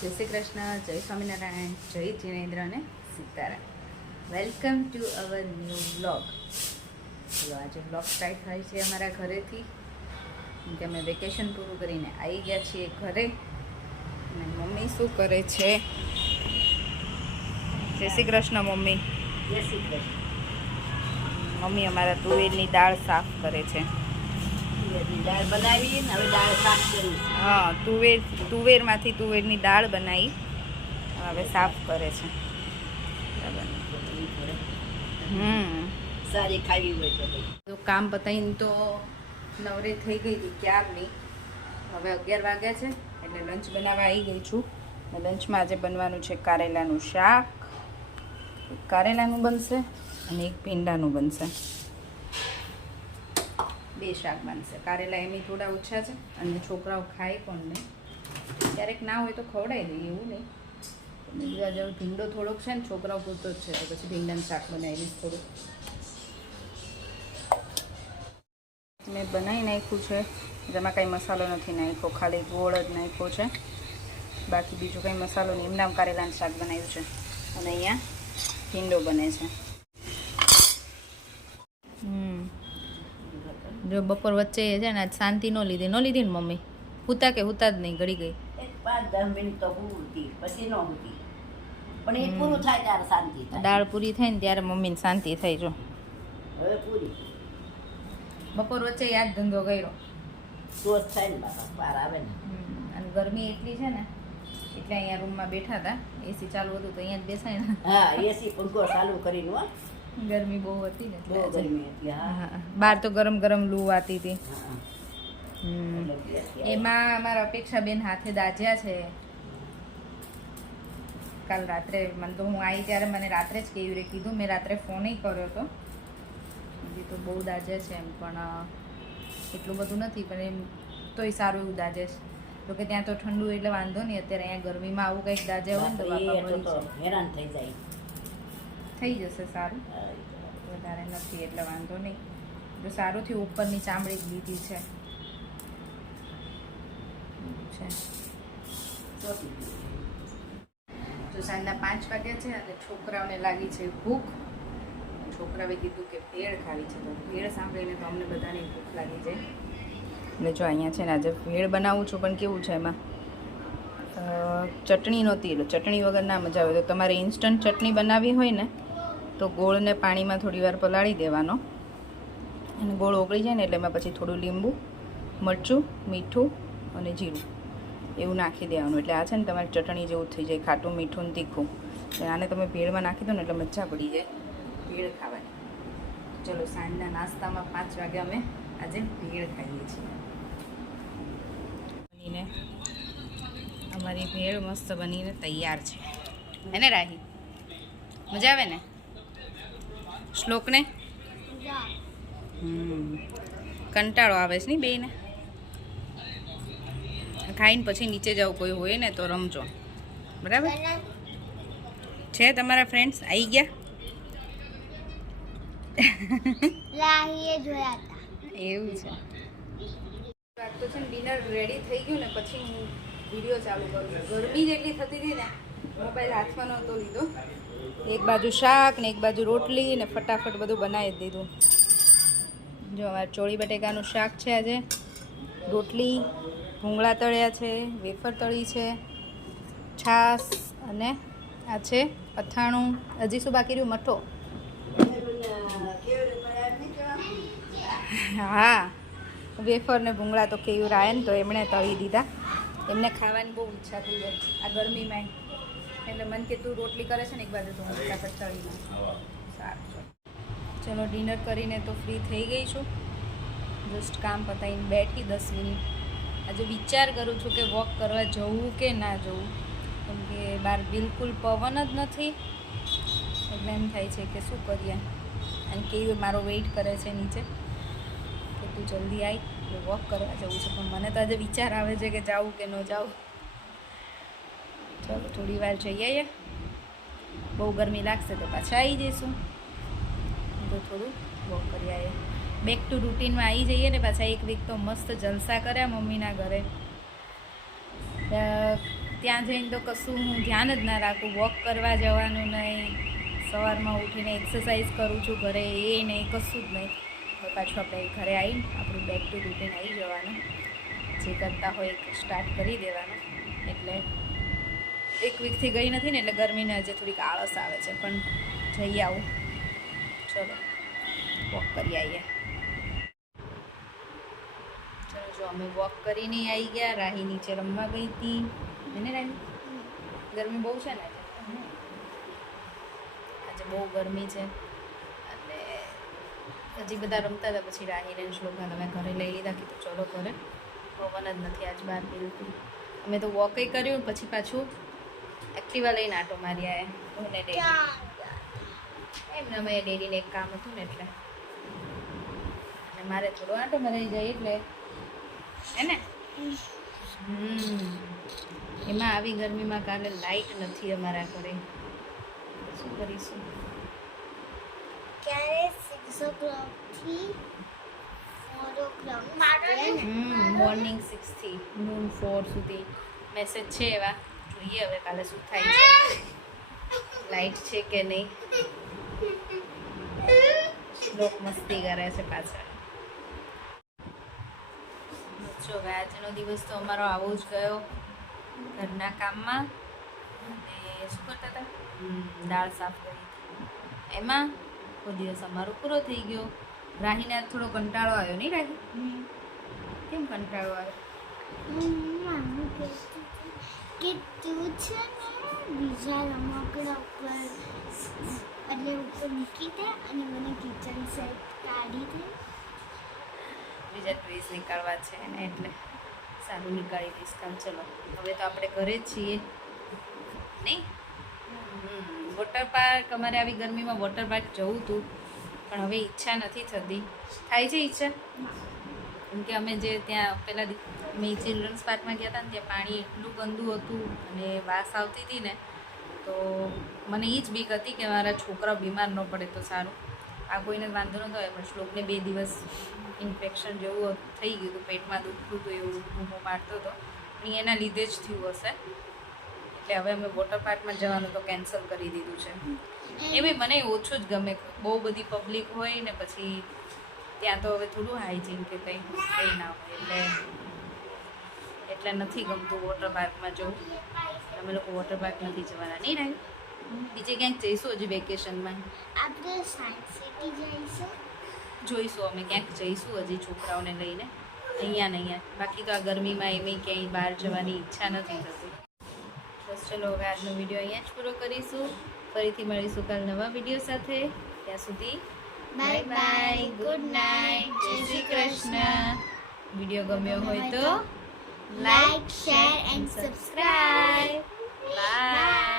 જય શ્રી કૃષ્ણ, જય સ્વામિનારાયણ, જય જીનેન્દ્ર અને Sitaram. Welcome to our new vlog. ચલો આજે વ્લોગ સ્ટાર્ટ થાય છે અમારા ઘરેથી, કે અમે વેકેશન પૂરું કરીને આવી ગયા છીએ ઘરે. અને મમ્મી શું કરે છે? જય શ્રી કૃષ્ણ મમ્મી. જય શ્રી કૃષ્ણ. મમ્મી અમારા તુવેરની દાળ સાફ કરે છે. દાળ બનાવી ને હવે દાળ સાફ કરી. હા, તુવેરમાંથી તુવેરની દાળ બનાવી હવે સાફ કરે છે. સારી ખાવી હોય તો કામ પતાવીને તો નવરે થઈ ગઈ હતી ક્યારની. હવે 11 વાગ્યા છે એટલે લંચ બનાવવા આવી ગઈ છું. લંચમાં આજે બનવાનું છે કારેલાનું શાક. કારેલાનું બનશે અને એક ભીંડાનું બનશે. બે શાક બનશે. કારેલા એમની થોડા ઓછા છે અને છોકરાઓ ખાય પણ નહીં. ક્યારેક ના હોય તો ખવડાવી દઈએ, એવું નહીં. બીજા જેવો ભીંડો થોડોક છે ને છોકરાઓ પૂરતો જ છે, તો પછી ભીંડાનું શાક બનાવીશ થોડું. મેં બનાવી નાખ્યું છે, જેમાં કાંઈ મસાલો નથી નાખ્યો, ખાલી ગોળ જ નાખ્યો છે. બાકી બીજું કંઈ મસાલો નહીં, એમનામ કારેલાનું શાક બનાવ્યું છે. અને અહીંયા ભીંડો બને છે. જો બપોર વચ્ચે છે ને આજ શાંતિ ન લીધી ને મમ્મી? હુતા કે હુતા જ નહીં, ઘડી ગઈ. 5-10 મિનિટ તો પૂરતી, પછી ન હોતી. પણ એ પૂરું થાય ત્યારે શાંતિ થાય. દાળ પૂરી થાય ને ત્યારે મમ્મીને શાંતિ થઈ. જો હવે પૂરી બપોર વચ્ચે યાદ ધંધો કર્યો તો જ થાય ને બાપા, બહાર આવે ને. અને ગરમી એટલી છે ને એટલે અહીંયા રૂમમાં બેઠા હતા. એસી ચાલુ હતું તો અહીંયા જ બેસાય ને. હા, એસી પંખો ચાલુ કરીને હો. ગરમી બહુ હતી ને બહુ ગરમી હતી. હા, બહાર તો ગરમ ગરમ લૂ આવતી હતી. હા. એમાં અમારા અપેક્ષાબેન હાથે દાજ્યા છે. કાલ રાત્રે મને તો હું આવી ત્યારે મને રાત્રે જ કેવી રીતે કીધું. મેં રાત્રે ફોન કર્યો હતો. હજી તો બહુ દાજે છે એમ, પણ એટલું બધું નથી, પણ એમ તોય સારું એવું દાજે છે. જોકે ત્યાં તો ઠંડુ એટલે વાંધો નહીં. અત્યારે અહીંયા ગરમીમાં આવું કંઈક દાજે હોય ને તો બાપા મરી જાય. હેરાન થઈ જાય. થઈ જશે સારું, વધારે નથી એટલે વાંધો નહીં. જો સારું થયું ઉપરની ચામડી જ લીધી છે. તો સાંજના 5 વાગ્યા છે અને છોકરાઓને લાગી છે ભૂખ. છોકરાએ કીધું કે ભેળ ખાવી છે, તો ભેળ સાંભળીને તો અમને બધાને ભૂખ લાગી જાય. એટલે જો અહીંયા છે ને આજે ભેળ બનાવું છું, પણ કેવું છે એમાં ચટણી નહોતી, એટલે ચટણી વગર ના મજા આવે. તો તમારે ઇન્સ્ટન્ટ ચટણી બનાવવી હોય ને તો ગોળને પાણીમાં થોડી વાર પલાળી દેવાનો, અને ગોળ ઓગળી જાય ને એટલે એમાં પછી થોડું લીંબુ, મરચું, મીઠું અને જીરું એવું નાખી દેવાનું. એટલે આ છે ને તમારી ચટણી જેવું થઈ જાય, ખાટું, મીઠું ને તીખું. એટલે આને તમે ભેળમાં નાખી દો ને એટલે મજા પડી જાય ભેળ ખાવાની. ચલો સાંજના નાસ્તામાં 5 વાગે અમે આજે ભેળ ખાઈએ છીએ. બનીને અમારી ભેળ મસ્ત બનીને તૈયાર છે. એને રાહી મજા આવે ને? શ્લોકને કંટાળો આવે છે ને બેયને? ખાઈને પછી નીચે જાવ, કોઈ હોય ને તો રમજો, બરાબર છે? તમારા ફ્રેન્ડ્સ આવી ગયા? એવું છે. વાત તો છે ને, ડિનર રેડી થઈ ગયું ને પછી હું વિડીયો ચાલુ કરું છું. ગરમી જેટલી થતી હતી ને, મોબાઈલ હાથમાં નહોતો લીધો. એક બાજુ શાક ને એક બાજુ રોટલી ને ફટાફટ બધું બનાવી જ દીધું. જો અમારે ચોળી બટેકાનું શાક છે આજે, રોટલી, ભૂંગળા તળ્યા છે, વેફર તળી છે, છાશ, અને આ છે અથાણું. હજી શું બાકી રહ્યું? મઠો. હા, વેફર ને ભૂંગળા તો કેવું રાય ને તો એમણે તળી દીધા. એમને ખાવાની બહુ ઈચ્છા થઈ જાય આ ગરમીમાં, એટલે મન કે તું રોટલી કરે છે ને એક બાજુ તો હું ફટાફટ તળી નાખ. સારું, ચલો ડિનર કરીને તો ફ્રી થઈ ગઈ છું. જસ્ટ કામ પતાવીને બેઠી 10 મિનિટ. આજે વિચાર કરું છું કે વોક કરવા જવું કે ના જવું, કેમ કે બહાર બિલકુલ પવન જ નથી. એટલે એમ થાય છે કે શું કરીએ. અને કેવી મારો વેઇટ કરે છે નીચે કે તું જલ્દી આવી, એટલે વોક કરવા જવું છે. પણ મને તો આજે વિચાર આવે છે કે જાઉં કે ન જાઉં. ચલો થોડી વાર જઈએ, બહુ ગરમી લાગશે તો પાછા આવી જઈશું. તો થોડું વોક કરી આવીએ. બેક ટુ રૂટીનમાં આવી જઈએ ને પાછા. એક વીક તો મસ્ત જલસા કર્યા મમ્મીના ઘરે. ત્યાં જઈને તો કશું હું ધ્યાન જ ના રાખું. વોક કરવા જવાનું નહીં, સવારમાં ઉઠીને એક્સરસાઇઝ કરું છું ઘરે, એ નહીં, કશું જ નહીં. હવે પાછું આપણે ઘરે આવીને આપણું બેક ટુ રૂટીન આવી જવાનું. જે કરતા હોય સ્ટાર્ટ કરી દેવાનું. એટલે 1 વીકથી ગઈ નથી ને, એટલે ગરમીને હજે થોડીક આળસ આવે છે, પણ જઈ આવું. ચલો વોક કરી આવીએ. ચલો જો અમે વોક કરીને આવી ગયા. રાહી નીચે રમવા ગઈ હતી. એને રાહી ગરમી બહુ છે ને આજે બહુ ગરમી છે. અને હજી બધા રમતા હતા, પછી રાહીને શ્લોકને તમે ઘરે લઈ લીધા. કીધું ચલો ઘરે, પવન જ નથી આજ બહાર બિલકુલ. અમે તો વોક કર્યું, પછી પાછું એક્ટિવા લઈને આટો મારી આવ્યા. હું ને ડેડી એમને અમે ડેડીને એક કામ હતું ને એટલે, અને મારે થોડો આટો મરાઈ જાય એટલે હે ને. એમાં આવી ગરમીમાં કાલે લાઈટ નથી અમારા ઘરે, શું કરીશું? ક્યારે 6 o'clock થી 4 o'clock મોર્નિંગ 6 થી નૂન 4 સુધી મેસેજ છે એવા. જોઈએ હવે કાલે શું થાય છે, લાઈટ છે કે નહીં. લોક મસ્તી કરે છે પાછળ. જો હવે આજનો દિવસ તો અમારો આવો જ ગયો ઘરના કામમાં. અને શું કરતા હતા? દાળ સાફ કરી. એમાં કોઈ દિવસ અમારો પૂરો થઈ ગયો. રાહીને આજ થોડો કંટાળો આવ્યો નહીં રાહી? કેમ કંટાળો આવ્યો? હું કહેતી હતી કે તું છે ને બીજા રમકડા ઉપર એટલે ઉપર મૂકી દે અને મને કિચન સેટ કાઢી દે. બીજા ટ્રીઝ નીકળવા છે ને એટલે સારું નીકાળી દઈશ કાલ. ચલો હવે તો આપણે ઘરે જ છીએ નહીં? વોટર પાર્ક, અમારે આવી ગરમીમાં વોટર પાર્ક જવું હતું, પણ હવે ઈચ્છા નથી થતી. થાય છે ઈચ્છા? કેમ કે અમે જે ત્યાં પહેલાં મેં ચિલ્ડ્રન્સ પાર્કમાં ગયા હતા ને, ત્યાં પાણી એટલું ગંદુ હતું અને વાસ આવતી હતી ને, તો મને એ જ બીક હતી કે મારા છોકરા બીમાર ન પડે તો સારું. આ કોઈને વાંધો નહોતો આવ્યો, પણ શ્લોકને 2 દિવસ ઇન્ફેક્શન જેવું થઈ ગયું હતું, પેટમાં દુખતું હતું, એવું બૂમો મારતો હતો. પણ એના લીધે જ થયું હશે. એટલે હવે અમે વોટર પાર્કમાં જવાનું તો કેન્સલ કરી દીધું છે. એમાં મને ઓછું જ ગમે, બહુ બધી પબ્લિક હોય ને પછી ત્યાં તો હવે થોડું હાઇજીન કે કંઈ ના હોય, એટલે નથી ગમતું વોટર પાર્કમાં જવું. અમે લોકો વોટર પાર્ક નથી જવાના નહીં રાય. બીજે ક્યાંક જઈશું હજી વેકેશનમાં. આપણે સાયન્સ સિટી જઈશું. જોઈશું અમે ક્યાંક જઈશું હજી છોકરાઓને લઈને. અહીંયા. બાકી તો આ ગરમીમાં એમાંય ક્યાંય બહાર જવાની ઈચ્છા નથી થતી. બસ ચલો હવે આજનો વિડીયો અહીંયા જ પૂરો કરીશું. ફરીથી મળીશું કાલ નવા વિડીયો સાથે. ત્યાં સુધી બાય બાય, ગુડ નાઇટ, જય શ્રી કૃષ્ણ. વિડીયો ગમ્યો હોય તો Like, share and subscribe. By.